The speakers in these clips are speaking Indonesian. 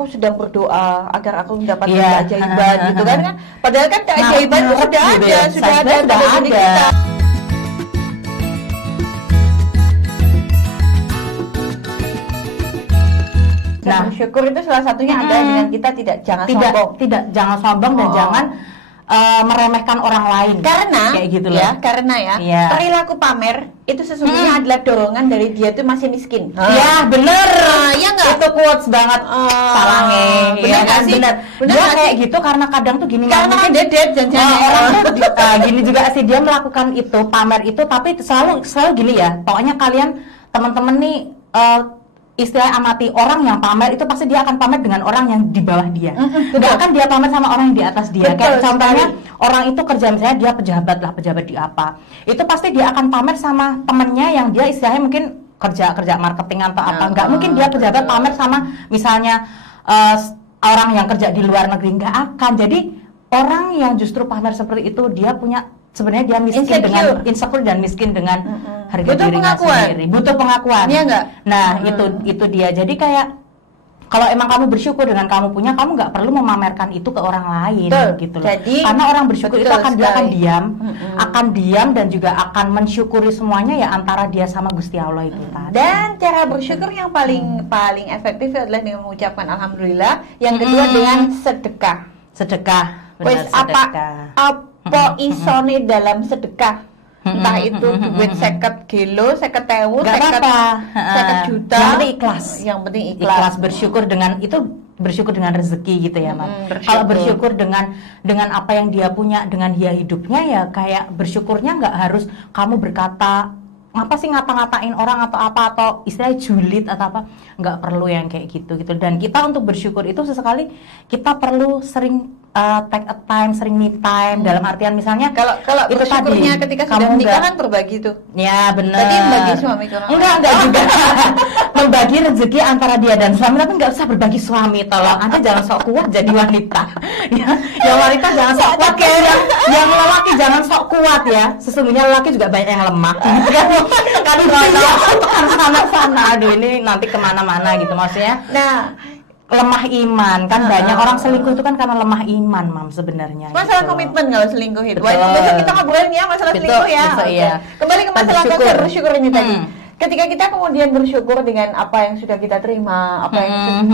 aku sedang berdoa agar aku mendapatkan keajaiban gitu kan. Padahal kan keajaiban itu sudah ada pada diri kita. Nah, bersyukur itu salah satunya adalah dengan kita jangan sombong dan jangan meremehkan orang lain. Karena kayak gitu loh. Perilaku pamer itu sesungguhnya adalah dorongan dari dia tuh masih miskin. Ya, bener. Ya enggak? Itu quotes banget. Salahnya. Bener kan sih? Bener dia kayak gitu karena kadang tuh gini, karena dedet jangan orang tuh gini juga sih, dia melakukan itu, pamer itu, tapi selalu gini ya. Pokoknya kalian teman-teman nih istilah amati orang yang pamer itu pasti dia akan pamer dengan orang yang di bawah dia. Nggak akan dia pamer sama orang yang di atas dia. Kayak contohnya orang itu kerja, misalnya dia pejabat di apa. Itu pasti dia akan pamer sama temennya yang dia istilahnya mungkin kerja marketing atau apa. Nggak mungkin dia pejabat pamer sama misalnya orang yang kerja di luar negeri, nggak akan. Jadi orang yang justru pamer seperti itu dia punya sebenarnya dia miskin dengan insecure dan miskin dengan harga dirinya sendiri. Butuh pengakuan. Iya enggak? Nah, itu dia. Jadi kayak kalau emang kamu bersyukur dengan kamu punya, kamu nggak perlu memamerkan itu ke orang lain gitu loh. Jadi, karena orang bersyukur itu akan diam dan juga akan mensyukuri semuanya ya antara dia sama Gusti Allah itu tadi. Dan cara bersyukur yang paling efektif adalah dengan mengucapkan alhamdulillah. Yang kedua dengan sedekah. Benar, apa isone dalam sedekah, entah itu duit 50 kilo, 50.000, 50 juta, yang penting ikhlas. Bersyukur dengan rezeki gitu ya, Mam. Kalau bersyukur dengan apa yang dia punya, dengan dia hidupnya, ya kayak bersyukurnya nggak harus kamu berkata ngapa sih ngata-ngatain orang atau apa, atau istilahnya julid atau apa, nggak perlu yang kayak gitu. Dan kita untuk bersyukur itu sesekali kita perlu sering take a time, sering me time, dalam artian misalnya kalau itu bersyukurnya tadi, ketika sudah menikah kan berbagi tuh. Ya benar. Tadi membagi suami ke orang enggak juga. Membagi rezeki antara dia dan suami, tapi nggak usah berbagi suami, tolong. Anda jangan sok kuat jadi wanita. Yang wanita jangan sok kuat, yang lelaki jangan sok kuat ya. Sesungguhnya lelaki juga banyak yang lemah. Kan sana. Aduh, ini nanti kemana-mana gitu maksudnya. Nah, lemah iman kan banyak orang selingkuh itu kan karena lemah iman, Mam, sebenarnya. Masalah gitu. Komitmen kalau selingkuh itu. Besok kita ngobrolin ya masalah selingkuh ya. Iya. Kembali ke masalah bersyukur ini tadi. Ketika kita kemudian bersyukur dengan apa yang sudah kita terima, apa yang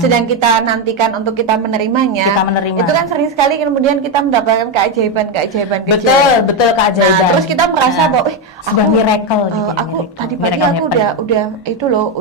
sedang kita nantikan untuk kita menerimanya, itu kan sering sekali kemudian kita mendapatkan keajaiban kecil. Betul keajaiban. Nah, terus kita merasa bahwa sebuah miracle. Tadi pagi aku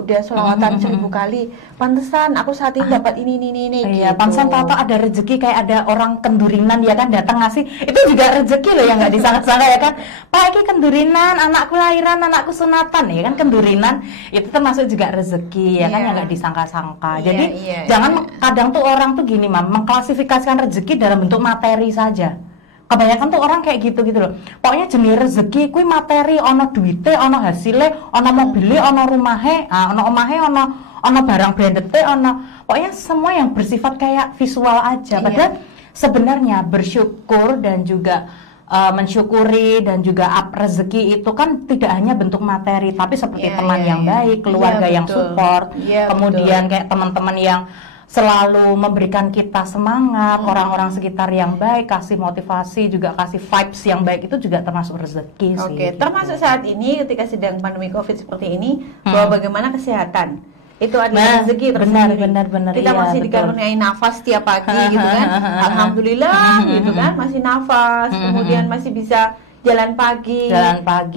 udah sholawatan 1000 kali. Pantesan aku saat ini dapat ini Iya, gitu. pantesan tahu ada rezeki, kayak ada orang kendurinan ya kan datang ngasih. Itu juga rezeki loh yang nggak disangka-sangka ya kan. Pak, ini kendurinan, anakku lahiran, anakku sunat. Ya kan, kendurinan itu termasuk juga rezeki ya kan, yang nggak disangka-sangka. Jadi jangan kadang tuh orang tuh gini, Mam, mengklasifikasikan rezeki dalam bentuk materi saja. Kebanyakan tuh orang kayak gitu loh. Pokoknya jenis rezeki kui materi, ono duite, ono hasile, ono mobile, ono rumahe, ono omahe, ono barang branded, pokoknya semua yang bersifat kayak visual aja. Padahal sebenarnya bersyukur dan juga mensyukuri dan juga rezeki itu kan tidak hanya bentuk materi, tapi seperti teman yang baik, keluarga yang support, kemudian kayak teman-teman yang selalu memberikan kita semangat, orang-orang sekitar yang baik, kasih motivasi, juga kasih vibes yang baik, itu juga termasuk rezeki sih. Oke, termasuk saat ini ketika sedang pandemi COVID seperti ini, bahwa bagaimana kesehatan itu adalah rezeki tersendiri. Benar. Kita masih dikaruniai nafas tiap pagi gitu kan. Alhamdulillah gitu kan, masih nafas, kemudian masih bisa jalan pagi.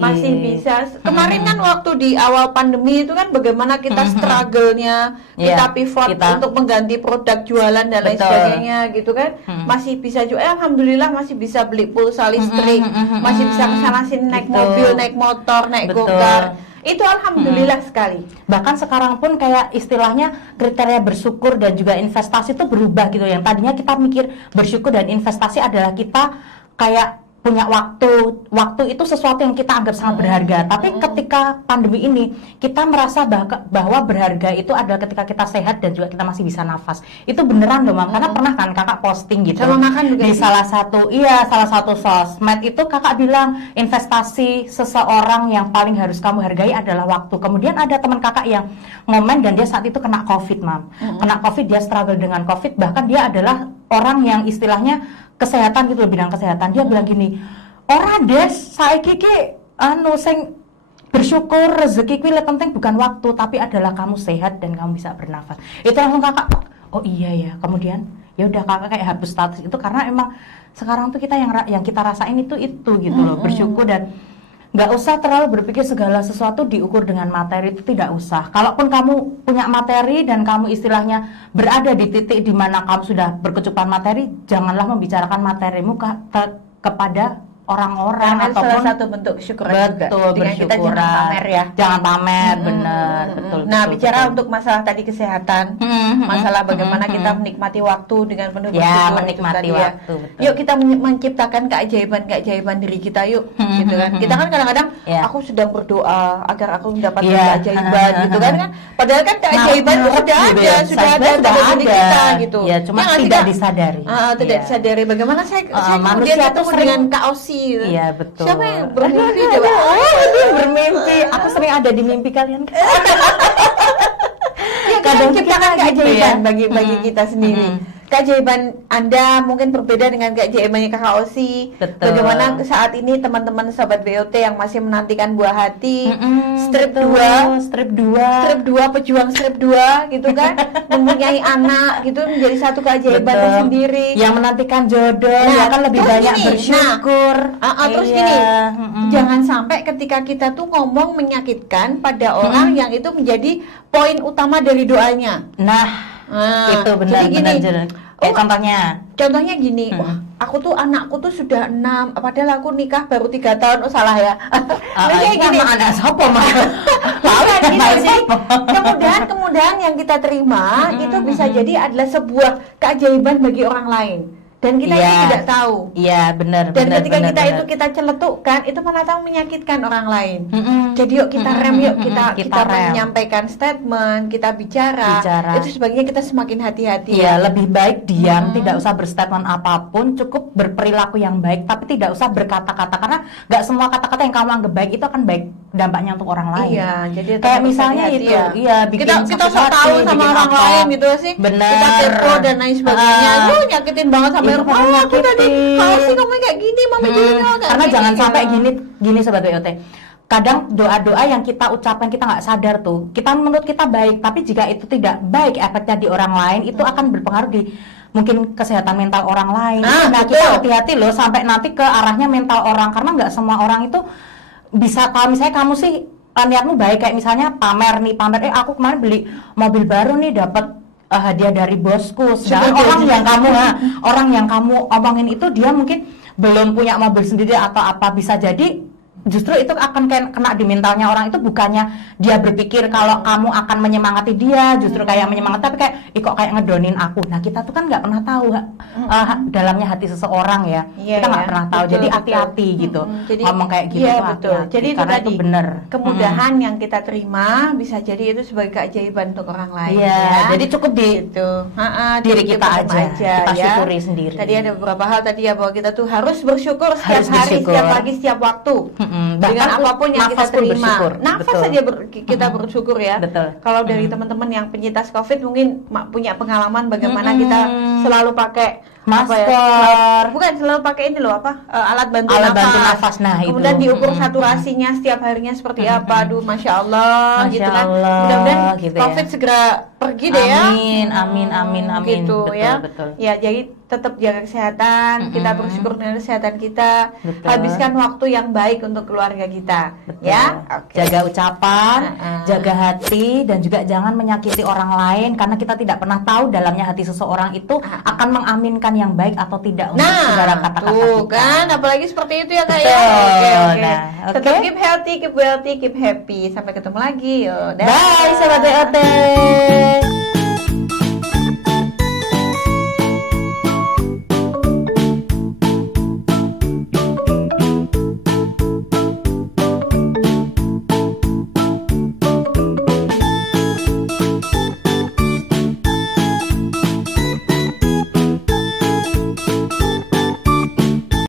Masih bisa. Kemarin kan waktu di awal pandemi itu kan bagaimana kita struggle-nya, kita pivot untuk mengganti produk jualan dan lain sebagainya gitu kan. Masih bisa juga, alhamdulillah masih bisa beli pulsa listrik, masih bisa kesana sini naik mobil, naik motor, naik go-kart. Itu alhamdulillah sekali. Bahkan sekarang pun kayak istilahnya kriteria bersyukur dan juga investasi itu berubah gitu. Yang tadinya kita mikir bersyukur dan investasi adalah kita kayak punya waktu itu sesuatu yang kita anggap sangat berharga. Tapi ketika pandemi ini kita merasa bahwa berharga itu adalah ketika kita sehat dan juga kita masih bisa nafas. Itu beneran loh, Mam. Karena pernah kan kakak posting gitu sama makan juga di salah satu sosmed itu, kakak bilang investasi seseorang yang paling harus kamu hargai adalah waktu. Kemudian ada teman kakak yang ngomen dan dia saat itu kena COVID, Mam. Kena COVID, dia struggle dengan COVID, bahkan dia adalah orang yang istilahnya kesehatan gitu, bidang kesehatan. Dia bilang gini, ora des saiki ki sing bersyukur rezeki kuwi penting bukan waktu tapi adalah kamu sehat dan kamu bisa bernafas. Itu langsung kakak, oh iya ya. Kemudian ya udah kakak kayak hapus status itu, karena emang sekarang tuh kita yang kita rasain itu gitu loh, bersyukur. Dan nggak usah terlalu berpikir segala sesuatu diukur dengan materi, itu tidak usah. Kalaupun kamu punya materi dan kamu istilahnya berada di titik di mana kamu sudah berkecukupan materi, janganlah membicarakan materimu kepada orang-orang, ataupun salah satu bentuk kesyukuran betul, juga dengan kita jangan pamer ya, jangan pamer, benar, betul. Nah, betul, bicara betul. untuk masalah tadi kesehatan, masalah bagaimana kita menikmati waktu dengan penuh ya, bersyukur, menikmati gitu waktu, ya. betul. Yuk kita menciptakan keajaiban diri kita yuk, gitu kan. Kita kan kadang-kadang aku sedang berdoa agar aku mendapatkan keajaiban, gitu kan. Padahal kan keajaiban itu sudah ada pada diri kita, gitu. Ya, cuma tidak disadari. Tidak disadari. Bagaimana saya manusia ketemu dengan Kak Iya, betul. Siapa yang bermimpi coba? Bermimpi. Aku sering ada di mimpi kalian. Ya, kadang ciptakan keajaiban bagi kita sendiri. Keajaiban Anda mungkin berbeda dengan keajaibannya Kakak Osi. Betul. Bagaimana saat ini teman-teman sahabat BOT yang masih menantikan Buah Hati, strip 2, pejuang strip 2 gitu kan, mempunyai anak gitu, menjadi satu keajaiban tersendiri. Yang menantikan jodoh, ya kan lebih banyak bersyukur. Terus gini, jangan sampai ketika kita tuh ngomong menyakitkan pada orang yang itu menjadi poin utama dari doanya. Nah, itu benar-benar. Contohnya gini, wah, anakku tuh sudah 6, padahal aku nikah baru 3 tahun. Oh, salah ya. Kayak gini, anak siapa mah? Kemudahan yang kita terima itu bisa jadi adalah sebuah keajaiban bagi orang lain. Dan kita itu tidak tahu. Iya, benar. Dan ketika kita celetukkan, itu malah tahu menyakitkan orang lain. Jadi yuk kita rem, yuk kita menyampaikan statement, kita bicara. Itu sebaiknya kita semakin hati-hati. Iya, lebih baik diam, tidak usah berstatement apapun, cukup berperilaku yang baik, tapi tidak usah berkata-kata, karena nggak semua kata-kata yang kamu anggap baik itu akan baik dampaknya untuk orang lain. Iya, jadi kayak misalnya itu, bikin kita sok tahu sama orang lain gitu sih. Benar. Kita kepo dan lain sebagainya. Lu nyakitin banget sampai aku tadi kalau sih ngomong kayak gini, mami gini. Karena jangan sampai gini sobat BOT. Kadang doa-doa yang kita ucapkan kita nggak sadar tuh, menurut kita baik, tapi jika itu tidak baik efeknya di orang lain, itu akan berpengaruh di mungkin kesehatan mental orang lain. Nah, kita hati-hati loh sampai nanti ke arahnya mental orang, karena nggak semua orang itu bisa. Kalau misalnya kamu sih niatmu baik, kayak misalnya pamer, aku kemarin beli mobil baru nih, dapat hadiah dari bosku. Sedangkan orang yang kamu omongin itu dia mungkin belum punya mobil sendiri atau apa, bisa jadi justru itu akan kena di mentalnya orang itu. Bukannya dia berpikir kalau kamu akan menyemangati dia, justru kayak menyemangati, tapi kayak kok kayak ngedonin aku. Nah, kita tuh kan nggak pernah tahu dalamnya hati seseorang ya. Kita nggak pernah tahu. Jadi hati-hati gitu. Jadi, ngomong kayak gitu betul. Jadi karena itu benar. Kemudahan yang kita terima bisa jadi itu sebagai keajaiban untuk orang lain. Jadi cukup di diri kita aja. Kita syukuri sendiri. Tadi ada beberapa hal tadi ya, bahwa kita tuh harus bersyukur setiap hari, setiap pagi, setiap waktu. Dengan apapun yang kita terima, nafas saja kita bersyukur ya. Kalau dari teman-teman yang penyintas COVID mungkin punya pengalaman bagaimana kita selalu pakai masker, bukan selalu pakai ini loh alat bantu nafas. Nah, kemudian diukur saturasinya setiap harinya seperti apa. Aduh, masya Allah, gitu kan. Mudah-mudahan gitu COVID segera pergi deh ya. Amin. Gitu betul. Ya, jadi tetap jaga kesehatan, kita bersyukur dengan kesehatan kita, habiskan waktu yang baik untuk keluarga kita. Ya, jaga ucapan, jaga hati, dan juga jangan menyakiti orang lain, karena kita tidak pernah tahu dalamnya hati seseorang itu akan mengaminkan yang baik atau tidak untuk segala kata-kata kita. Kan, apalagi seperti itu ya Kak ya. Oke. Tetap keep healthy, keep wealthy, keep happy. Sampai ketemu lagi. Bye, Sobat BOT.